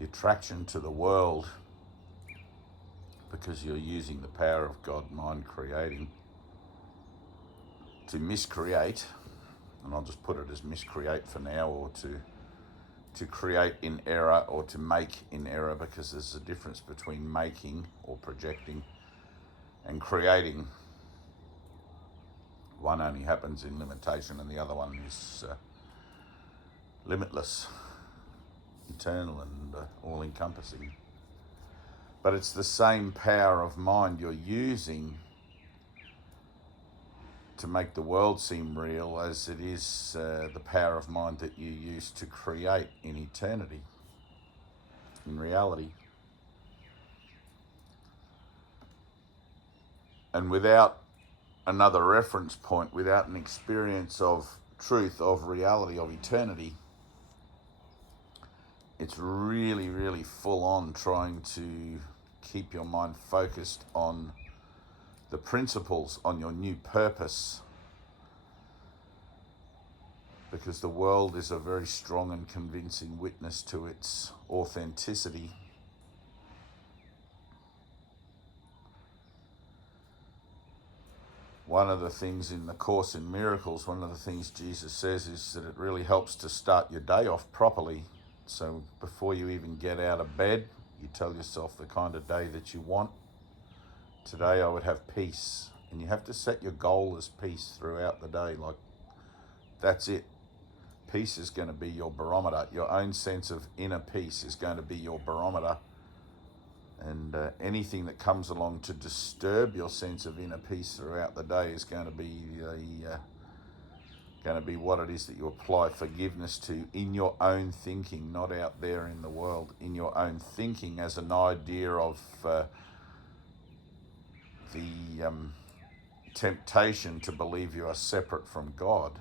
the attraction to the world, because you're using the power of God, mind creating, to miscreate, and I'll just put it as miscreate for now, or to create in error, or to make in error, because there's a difference between making or projecting and creating. One only happens in limitation, and the other one is limitless, eternal, and all-encompassing. But it's the same power of mind you're using to make the world seem real as it is the power of mind that you use to create in eternity, in reality. And without another reference point, without an experience of truth, of reality, of eternity, it's really, really full on trying to keep your mind focused on the principles, on your new purpose, because the world is a very strong and convincing witness to its authenticity. One of the things in the Course in Miracles, one of the things Jesus says is that it really helps to start your day off properly. So before you even get out of bed, you tell yourself the kind of day that you want. Today I would have peace. And you have to set your goal as peace throughout the day. Like, that's it. Peace is going to be your barometer. Your own sense of inner peace is going to be your barometer. And anything that comes along to disturb your sense of inner peace throughout the day is going to be what it is that you apply forgiveness to in your own thinking, not out there in the world. In your own thinking, as an idea of the temptation to believe you are separate from God.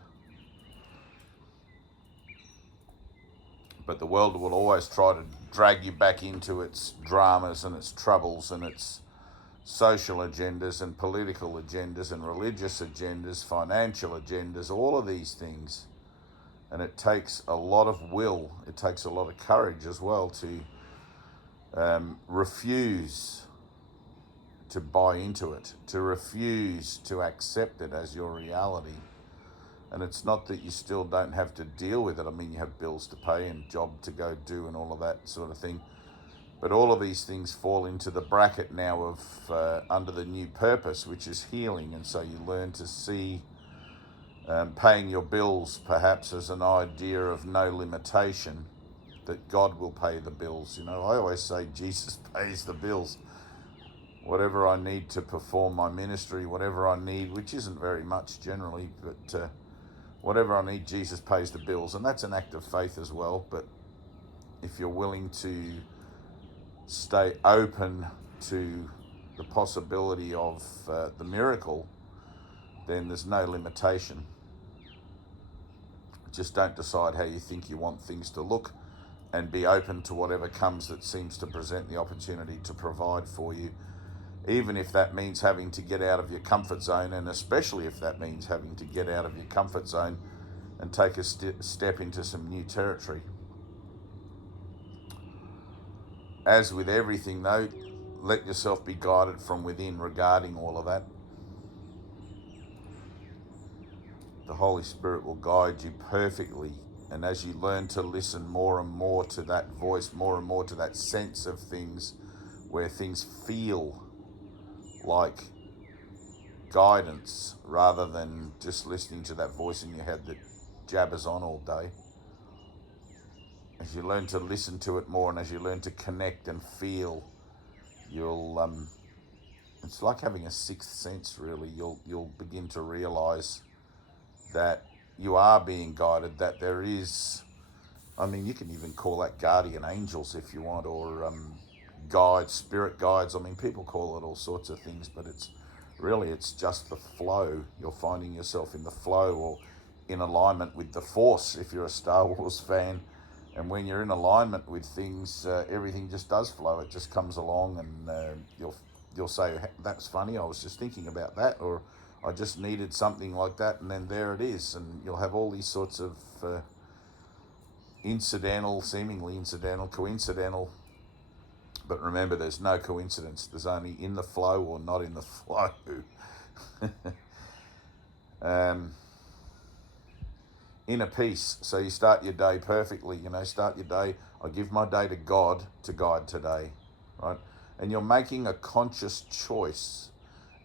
But the world will always try to drag you back into its dramas and its troubles and its social agendas and political agendas and religious agendas, financial agendas, all of these things. And it takes a lot of will, it takes a lot of courage as well to refuse to buy into it, to refuse to accept it as your reality. And it's not that you still don't have to deal with it. I mean, you have bills to pay and job to go do and all of that sort of thing. But all of these things fall into the bracket now of under the new purpose, which is healing. And so you learn to see paying your bills perhaps as an idea of no limitation, that God will pay the bills. You know, I always say Jesus pays the bills. Whatever I need to perform my ministry, whatever I need, which isn't very much generally, but whatever I need, Jesus pays the bills. And that's an act of faith as well. But if you're willing to stay open to the possibility of the miracle, then there's no limitation. Just don't decide how you think you want things to look, and be open to whatever comes that seems to present the opportunity to provide for you, even if that means having to get out of your comfort zone, and especially if that means having to get out of your comfort zone and take a step into some new territory. As with everything though, let yourself be guided from within regarding all of that. The Holy Spirit will guide you perfectly, and as you learn to listen more and more to that voice, more and more to that sense of things, where things feel like guidance rather than just listening to that voice in your head that jabbers on all day. As you learn to listen to it more, and as you learn to connect and feel, you'll it's like having a sixth sense, really. You'll begin to realize that you are being guided, that there is, I mean, you can even call that guardian angels if you want, or guides, spirit guides. I mean, people call it all sorts of things, but it's just the flow. You're finding yourself in the flow, or in alignment with the Force if you're a Star Wars fan. And when you're in alignment with things, everything just does flow. It just comes along, and you'll say, that's funny, I was just thinking about that, or I just needed something like that, and then there it is. And you'll have all these sorts of incidental, seemingly incidental, coincidental. But remember, there's no coincidence. There's only in the flow or not in the flow. Inner peace. So you start your day perfectly. Start your day. I give my day to God to guide today, right? And you're making a conscious choice,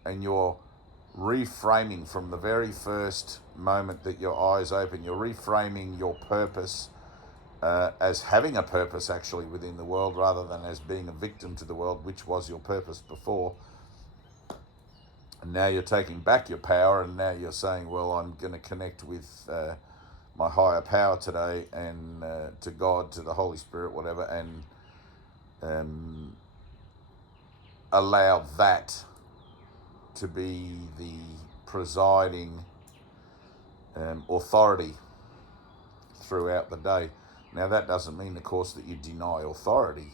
and you're reframing from the very first moment that your eyes open. You're reframing your purpose as having a purpose actually within the world, rather than as being a victim to the world, which was your purpose before. And now you're taking back your power, and now you're saying, well, I'm going to connect with my higher power today, and to God, to the Holy Spirit, whatever, and allow that to be the presiding authority throughout the day. Now, that doesn't mean, of course, that you deny authority.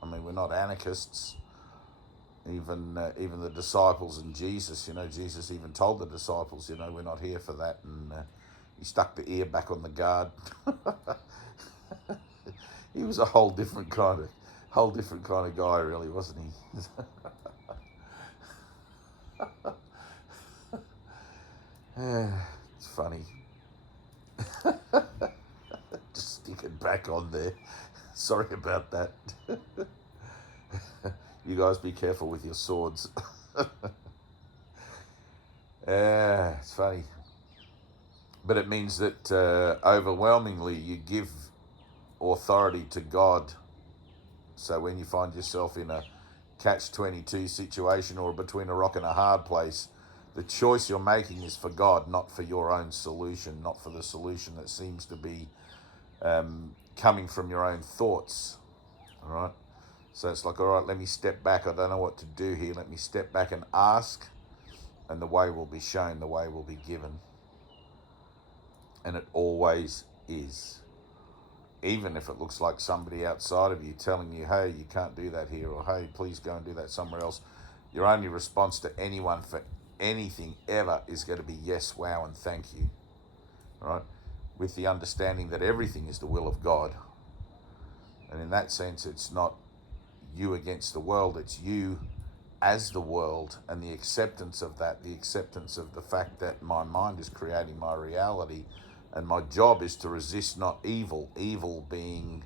I mean, we're not anarchists. Even the disciples and Jesus, Jesus even told the disciples, we're not here for that, and he stuck the ear back on the guard. He was a whole different kind of guy, really, wasn't he? It's funny. Just stick it back on there. Sorry about that. You guys be careful with your swords. It's funny. But it means that overwhelmingly you give authority to God. So when you find yourself in a catch-22 situation, or between a rock and a hard place, the choice you're making is for God, not for your own solution, not for the solution that seems to be coming from your own thoughts. All right? So it's like, all right, let me step back. I don't know what to do here. Let me step back and ask, and the way will be shown, the way will be given. And it always is. Even if it looks like somebody outside of you telling you, hey, you can't do that here, or hey, please go and do that somewhere else. Your only response to anyone for anything ever is going to be yes, wow, and thank you. Right? With the understanding that everything is the will of God. And in that sense, it's not you against the world, it's you as the world, and the acceptance of that, the acceptance of the fact that my mind is creating my reality, and my job is to resist not evil. Evil being,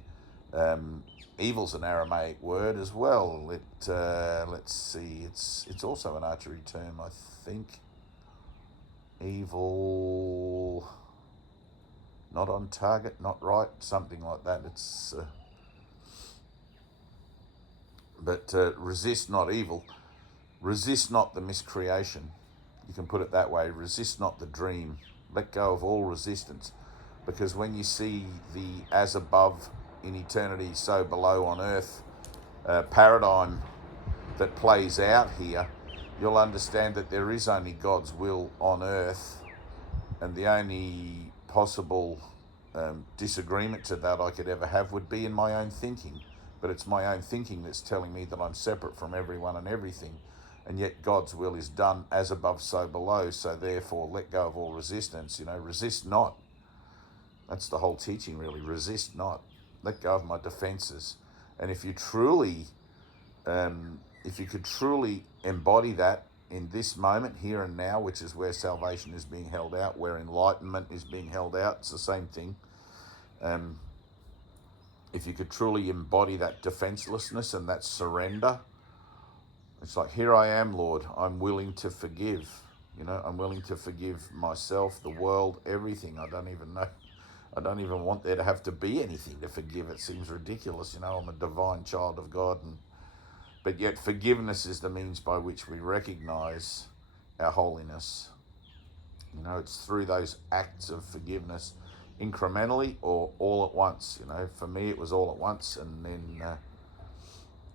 evil's an Aramaic word as well. Let's see, it's also an archery term, I think. Evil, not on target, not right, something like that. It's resist not evil. Resist not the miscreation. You can put it that way. Resist not the dream. Let go of all resistance. Because when you see the as above in eternity, so below on earth paradigm that plays out here, you'll understand that there is only God's will on earth, and the only possible disagreement to that I could ever have would be in my own thinking. But it's my own thinking that's telling me that I'm separate from everyone and everything. And yet God's will is done as above, so below. So therefore, let go of all resistance. Resist not. That's the whole teaching, really. Resist not. Let go of my defenses. And if you could truly embody that in this moment, here and now, which is where salvation is being held out, where enlightenment is being held out, it's the same thing. If you could truly embody that defenselessness and that surrender, it's like, here I am, Lord. I'm willing to forgive. I'm willing to forgive myself, the world, everything. I don't even know. I don't even want there to have to be anything to forgive. It seems ridiculous. I'm a divine child of God. But yet forgiveness is the means by which we recognize our holiness. It's through those acts of forgiveness, incrementally or all at once. For me it was all at once, and then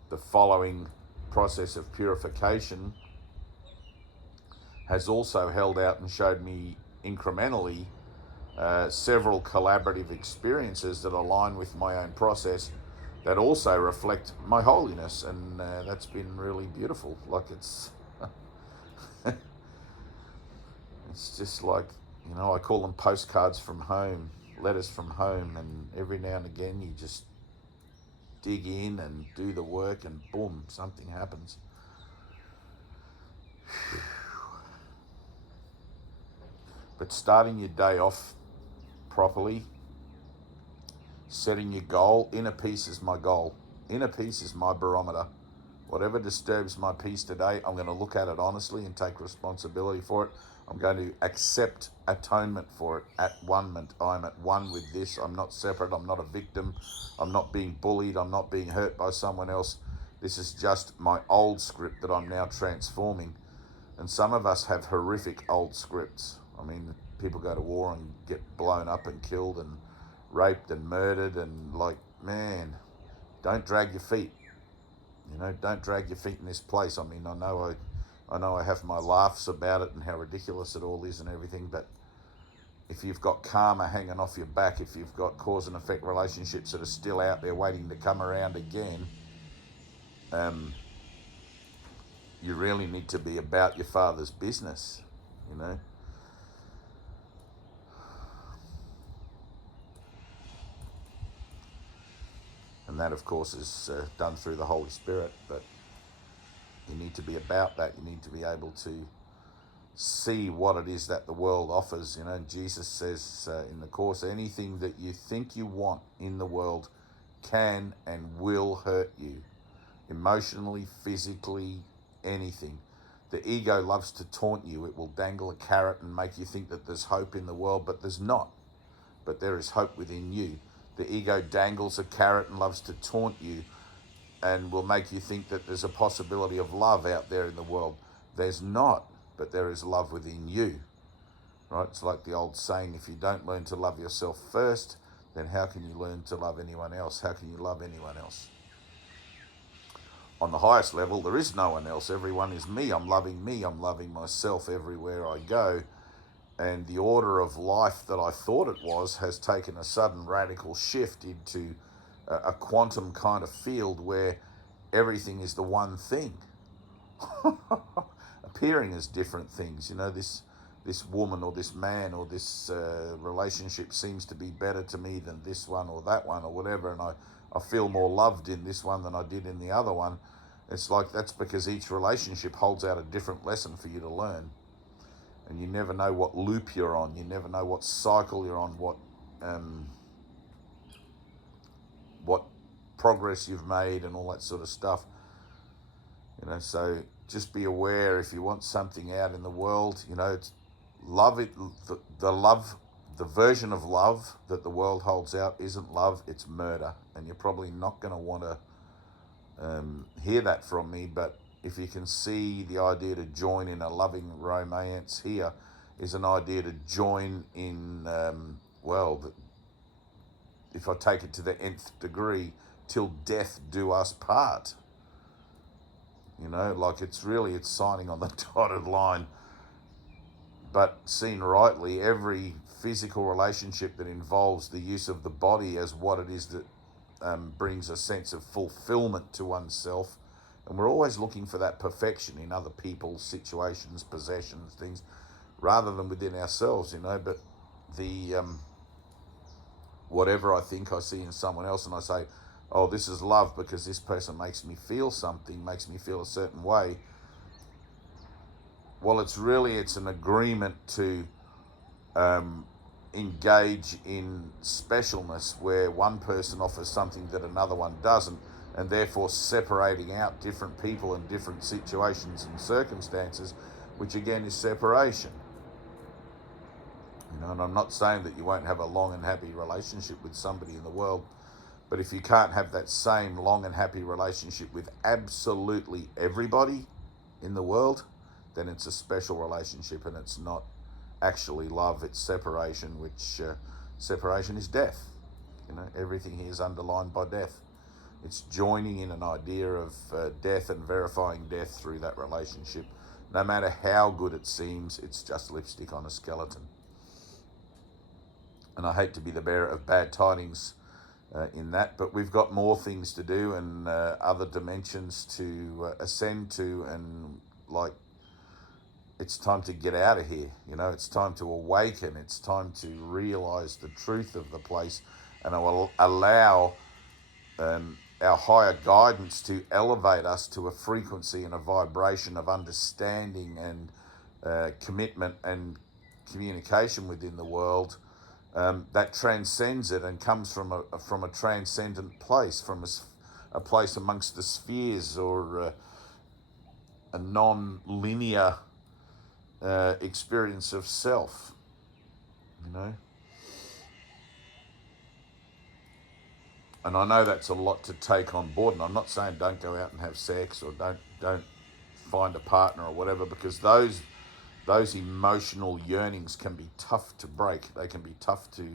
the following process of purification has also held out and showed me incrementally several collaborative experiences that align with my own process that also reflect my holiness, and that's been really beautiful. Like it's it's just like, I call them postcards from home. letters from home, and every now and again you just dig in and do the work, and boom, something happens. But starting your day off properly, setting your goal, inner peace is my goal. Inner peace is my barometer. Whatever disturbs my peace today, I'm going to look at it honestly and take responsibility for it. I'm going to accept atonement for it. At one-ment, I'm at one with this. I'm not separate. I'm not a victim. I'm not being bullied. I'm not being hurt by someone else. This is just my old script that I'm now transforming. And some of us have horrific old scripts. I mean, people go to war and get blown up and killed and raped and murdered, and like, man, don't drag your feet. You know, don't drag your feet in this place. I mean, I know I have my laughs about it and how ridiculous it all is and everything, but if you've got karma hanging off your back, if you've got cause and effect relationships that are still out there waiting to come around again, you really need to be about your Father's business, you know. And that, of course, is done through the Holy Spirit, but you need to be about that. You need to be able to see what it is that the world offers. You know, Jesus says in the Course, anything that you think you want in the world can and will hurt you. Emotionally, physically, anything. The ego loves to taunt you. It will dangle a carrot and make you think that there's hope in the world, but there's not. But there is hope within you. The ego dangles a carrot and loves to taunt you and will make you think that there's a possibility of love out there in the world. There's not, but there is love within you, right? It's like the old saying, if you don't learn to love yourself first, then how can you learn to love anyone else? How can you love anyone else? On the highest level, there is no one else. Everyone is me. I'm loving myself everywhere I go. And the order of life that I thought it was has taken a sudden radical shift into a quantum kind of field where everything is the one thing. Appearing as different things. You know, this woman or this man or this relationship seems to be better to me than this one or that one or whatever, and I feel more loved in this one than I did in the other one. It's like that's because each relationship holds out a different lesson for you to learn. And you never know what loop you're on. You never know what cycle you're on, what progress you've made and all that sort of stuff. You know, so just be aware if you want something out in the world, you know, it's love it. The version of love that the world holds out isn't love, it's murder. And you're probably not going to want to hear that from me, but if you can see the idea to join in a loving romance here is an idea to join in, if I take it to the nth degree, till death do us part. You know, like it's signing on the dotted line. But seen rightly, every physical relationship that involves the use of the body as what it is that brings a sense of fulfillment to oneself. And we're always looking for that perfection in other people, situations, possessions, things, rather than within ourselves, you know. But the whatever I think I see in someone else, and I say, oh, this is love because this person makes me feel something, makes me feel a certain way. Well, it's an agreement to engage in specialness where one person offers something that another one doesn't, and therefore separating out different people in different situations and circumstances, which again is separation. You know, and I'm not saying that you won't have a long and happy relationship with somebody in the world, but if you can't have that same long and happy relationship with absolutely everybody in the world, then it's a special relationship and it's not actually love, it's separation, which separation is death. You know, everything here is underlined by death. It's joining in an idea of death and verifying death through that relationship. No matter how good it seems, it's just lipstick on a skeleton. And I hate to be the bearer of bad tidings in that, but we've got more things to do and other dimensions to ascend to, and like it's time to get out of here. You know, it's time to awaken. It's time to realize the truth of the place, and allow our higher guidance to elevate us to a frequency and a vibration of understanding and commitment and communication within the world, that transcends it and comes from a transcendent place, from a place amongst the spheres, or a non-linear experience of self, you know. And I know that's a lot to take on board, and I'm not saying don't go out and have sex, or don't find a partner or whatever, because those emotional yearnings can be tough to break. They can be tough to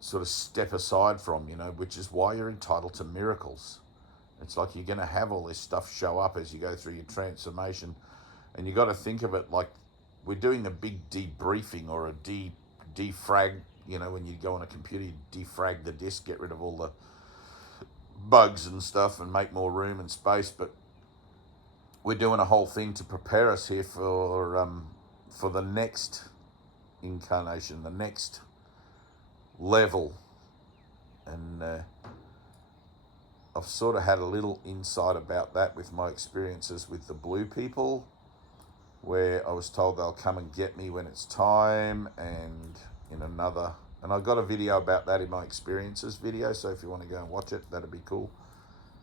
sort of step aside from, you know, which is why you're entitled to miracles. It's like you're going to have all this stuff show up as you go through your transformation, and you got to think of it like we're doing a big debriefing or a defrag. You know, when you go on a computer, you defrag the disk, get rid of all the bugs and stuff, and make more room and space. But we're doing a whole thing to prepare us here for the next incarnation, the next level. And I've sort of had a little insight about that with my experiences with the blue people, where I was told they'll come and get me when it's time, and and I got a video about that in my experiences video, so if you want to go and watch it, that'd be cool.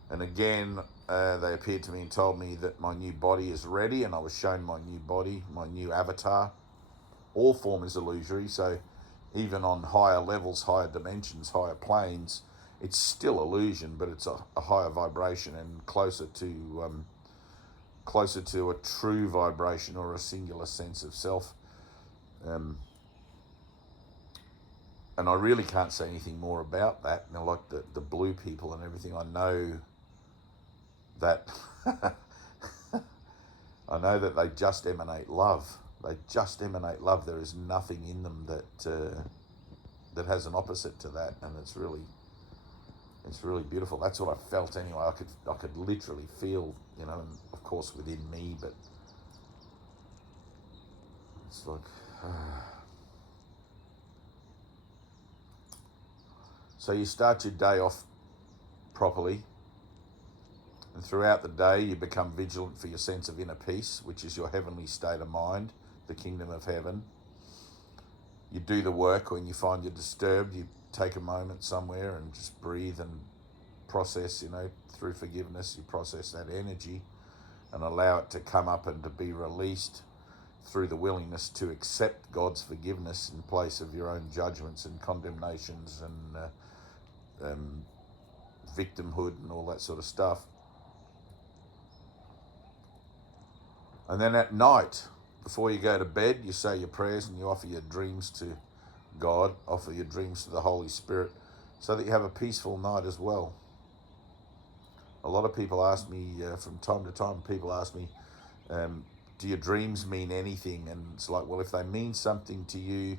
And again, they appeared to me and told me that my new body is ready, and I was shown my new body, my new avatar. All form is illusory, so even on higher levels, higher dimensions, higher planes, it's still illusion, but it's a higher vibration and closer to a true vibration, or a singular sense of self. And I really can't say anything more about that. You know, like the blue people and everything, I know that I know that they just emanate love. They just emanate love. There is nothing in them that has an opposite to that, and it's really beautiful. That's what I felt anyway. I could literally feel, you know, and of course within me, but it's like. So you start your day off properly, and throughout the day you become vigilant for your sense of inner peace, which is your heavenly state of mind, the kingdom of heaven. You do the work when you find you're disturbed. You take a moment somewhere and just breathe and process, you know, through forgiveness. You process that energy and allow it to come up and to be released through the willingness to accept God's forgiveness in place of your own judgments and condemnations and victimhood and all that sort of stuff. And then at night, before you go to bed, you say your prayers and you offer your dreams to God, offer your dreams to the Holy Spirit, so that you have a peaceful night as well. A lot of people ask me, from time to time, people ask me, do your dreams mean anything? And it's like, well, if they mean something to you,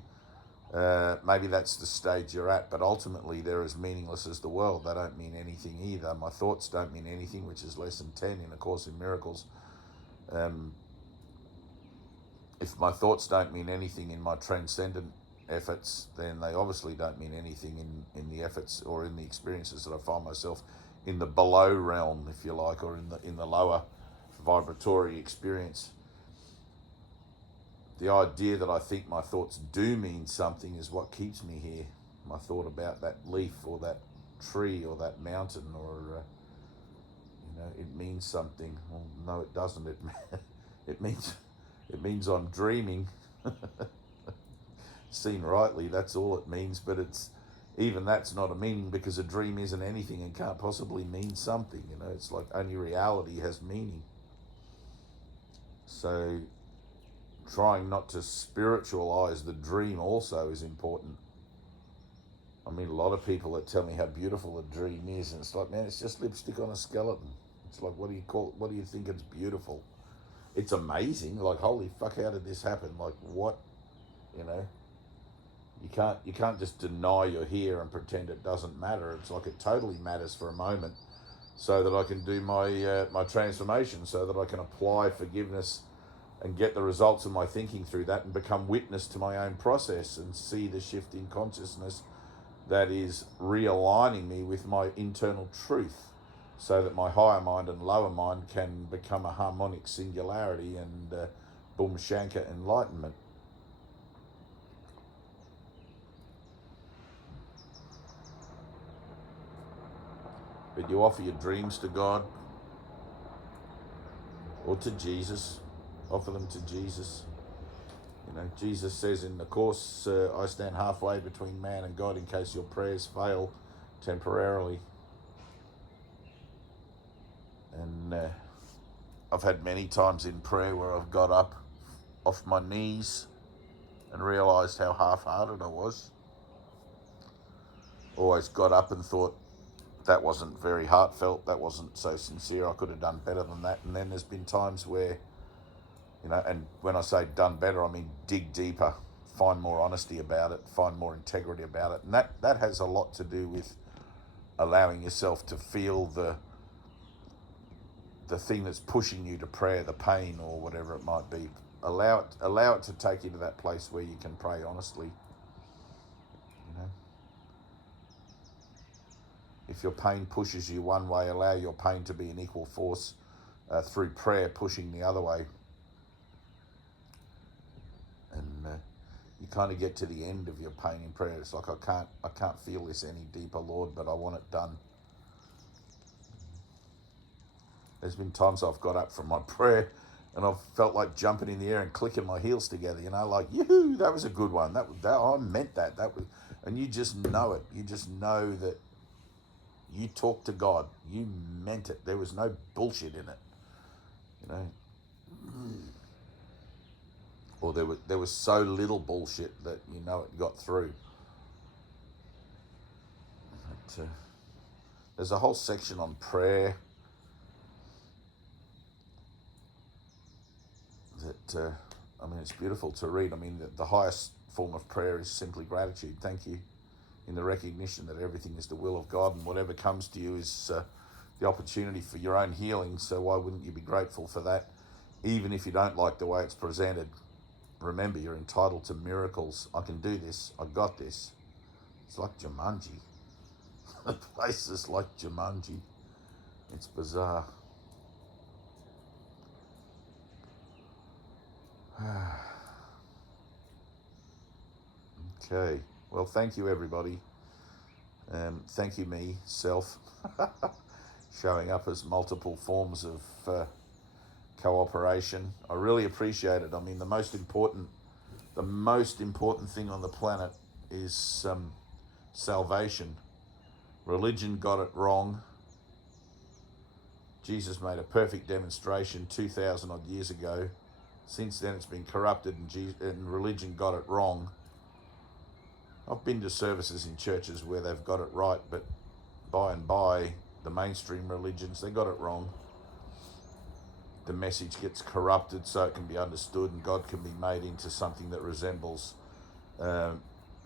maybe that's the stage you're at, but ultimately they're as meaningless as the world. They don't mean anything either. My thoughts don't mean anything, which is lesson 10 in A Course in Miracles. If my thoughts don't mean anything in my transcendent efforts, then they obviously don't mean anything in the efforts or in the experiences that I find myself in the below realm, if you like, or in the lower vibratory experience. The idea that I think my thoughts do mean something is what keeps me here. My thought about that leaf or that tree or that mountain, or it means something. Well, no, it doesn't. It means I'm dreaming. Seen rightly, that's all it means. But even that's not a meaning, because a dream isn't anything and can't possibly mean something. You know, it's like only reality has meaning. So trying not to spiritualize the dream also is important. I mean, a lot of people that tell me how beautiful a dream is, and it's like, man, it's just lipstick on a skeleton. It's like, what do you think it's beautiful? It's amazing. Like, holy fuck, how did this happen? Like, what? You know, you can't just deny you're here and pretend it doesn't matter. It's like it totally matters for a moment. so that I can do my my transformation, so that I can apply forgiveness and get the results of my thinking through that, and become witness to my own process and see the shift in consciousness that is realigning me with my internal truth, so that my higher mind and lower mind can become a harmonic singularity and boom shanka enlightenment. But you offer your dreams to God or to Jesus. Offer them to Jesus. You know, Jesus says in the Course, I stand halfway between man and God in case your prayers fail temporarily. And I've had many times in prayer where I've got up off my knees and realised how half-hearted I was. Always got up and thought, that wasn't very heartfelt, that wasn't so sincere, I could have done better than that. And then there's been times where, you know, and when I say done better, I mean dig deeper, find more honesty about it, find more integrity about it. And that has a lot to do with allowing yourself to feel the thing that's pushing you to prayer, the pain or whatever it might be. Allow it to take you to that place where you can pray honestly. You know, if your pain pushes you one way, allow your pain to be an equal force through prayer pushing the other way. And you kind of get to the end of your pain in prayer. It's like, I can't feel this any deeper, Lord, but I want it done. There's been times I've got up from my prayer and I've felt like jumping in the air and clicking my heels together, you know, like, yoo-hoo, that was a good one. That I meant that. That was, and you just know it. You just know that you talked to God. You meant it. There was no bullshit in it, you know. Or there was so little bullshit that, you know, it got through. But, there's a whole section on prayer that, I mean, it's beautiful to read. I mean, the highest form of prayer is simply gratitude. Thank you, in the recognition that everything is the will of God, and whatever comes to you is the opportunity for your own healing. So why wouldn't you be grateful for that, even if you don't like the way it's presented? Remember, you're entitled to miracles. I can do this. I got this. It's like Jumanji. The place is like Jumanji. It's bizarre. Okay. Well, thank you, everybody. Thank you, me, self, showing up as multiple forms of cooperation. I really appreciate it. I mean, the most important thing on the planet is salvation. Religion got it wrong. Jesus made a perfect demonstration 2,000 odd years ago. Since then, it's been corrupted, and religion got it wrong. I've been to services in churches where they've got it right, but by and by, the mainstream religions, they got it wrong. The message gets corrupted so it can be understood, and God can be made into something that resembles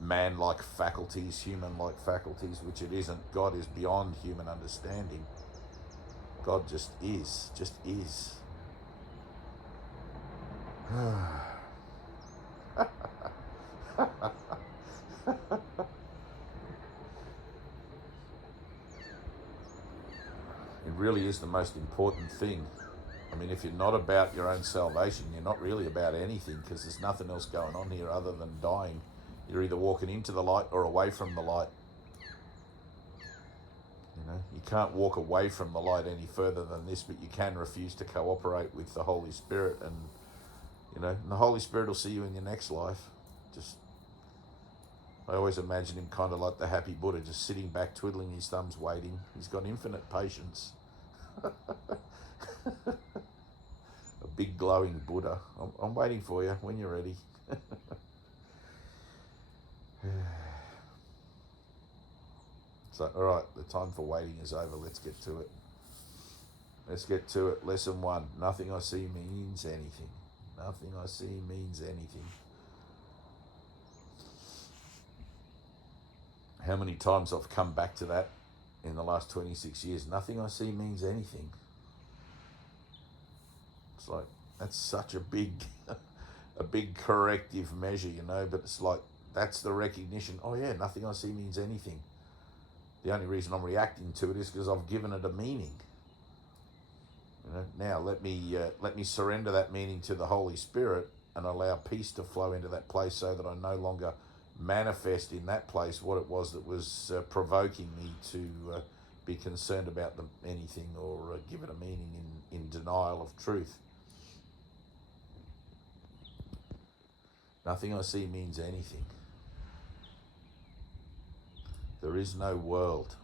man-like faculties, human-like faculties, which it isn't. God is beyond human understanding. God just is. It really is the most important thing. I mean, if you're not about your own salvation, you're not really about anything, because there's nothing else going on here other than dying. You're either walking into the light or away from the light. You know, you can't walk away from the light any further than this, but you can refuse to cooperate with the Holy Spirit, and, you know, and the Holy Spirit will see you in your next life. I always imagine him kind of like the happy Buddha, just sitting back, twiddling his thumbs, waiting. He's got infinite patience. A big glowing Buddha. I'm waiting for you when you're ready. So, all right, the time for waiting is over. Let's get to it. Lesson 1. Nothing I see means anything. Nothing I see means anything. How many times I've come back to that in the last 26 years, nothing I see means anything. It's like, that's such a big, a big corrective measure, you know, but it's like, that's the recognition. Oh yeah, nothing I see means anything. The only reason I'm reacting to it is because I've given it a meaning. You know, now let me surrender that meaning to the Holy Spirit and allow peace to flow into that place, so that I no longer manifest in that place what it was that was provoking me to be concerned about anything, or give it a meaning in denial of truth. Nothing I see means anything. There is no world.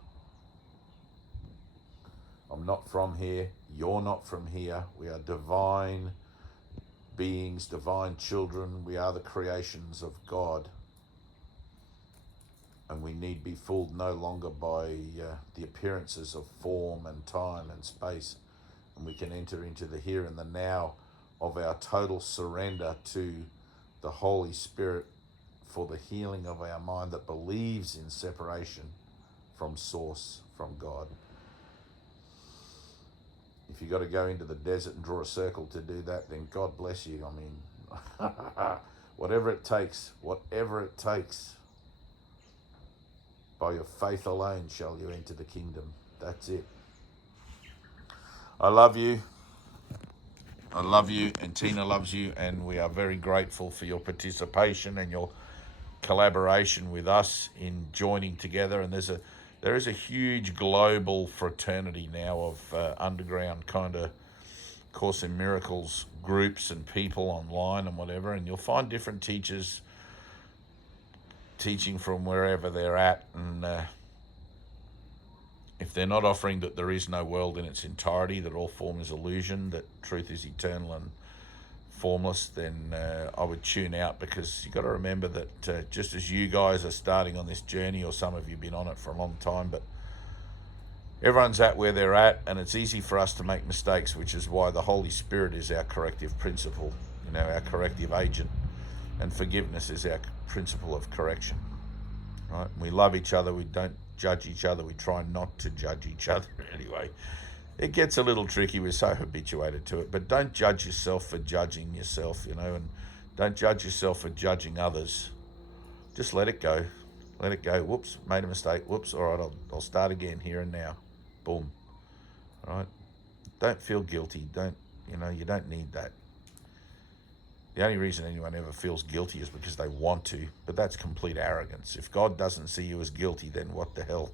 I'm not from here. You're not from here. We are divine beings, divine children. We are the creations of God. And we need be fooled no longer by the appearances of form and time and space. And we can enter into the here and the now of our total surrender to the Holy Spirit for the healing of our mind that believes in separation from Source, from God. If you've got to go into the desert and draw a circle to do that, then God bless you. I mean, whatever it takes, by your faith alone shall you enter the kingdom. That's it. I love you. I love you, and Tina loves you, and we are very grateful for your participation and your collaboration with us in joining together. And there is a huge global fraternity now of underground kind of Course in Miracles groups and people online and whatever, and you'll find different teachers teaching from wherever they're at, and if they're not offering that there is no world in its entirety, that all form is illusion, that truth is eternal and formless, then I would tune out, because you've got to remember that just as you guys are starting on this journey, or some of you have been on it for a long time, but everyone's at where they're at, and it's easy for us to make mistakes, which is why the Holy Spirit is our corrective principle, you know, our corrective agent, and forgiveness is our principle of correction, right? We love each other, we don't judge each other, we try not to judge each other anyway. It gets a little tricky, we're so habituated to it, but don't judge yourself for judging yourself, you know, and don't judge yourself for judging others. Just let it go. Let it go. Whoops, made a mistake. Whoops, all right, I'll start again here and now. Boom. All right? Don't feel guilty. You don't need that. The only reason anyone ever feels guilty is because they want to, but that's complete arrogance. If God doesn't see you as guilty, then what the hell?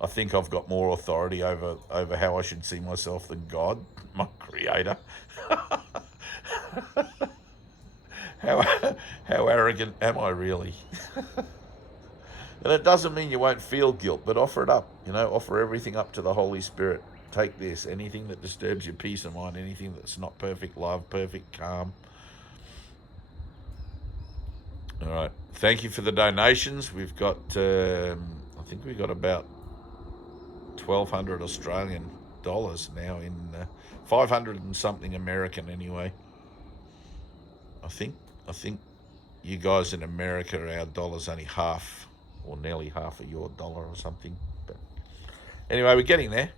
I think I've got more authority over how I should see myself than God, my creator. How arrogant am I really? And it doesn't mean you won't feel guilt, but offer it up. You know, offer everything up to the Holy Spirit. Take this, anything that disturbs your peace of mind, anything that's not perfect love, perfect calm. All right. Thank you for the donations. We've got, I think we've got about 1,200 Australian dollars now, in 500 and something American anyway. I think you guys in America, our dollar's only half, or nearly half of your dollar or something. But anyway, we're getting there.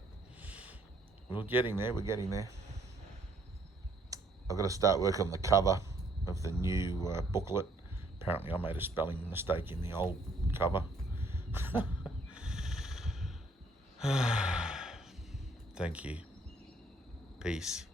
We're getting there. I've got to start work on the cover of the new booklet. Apparently I made a spelling mistake in the old cover. Thank you. Peace.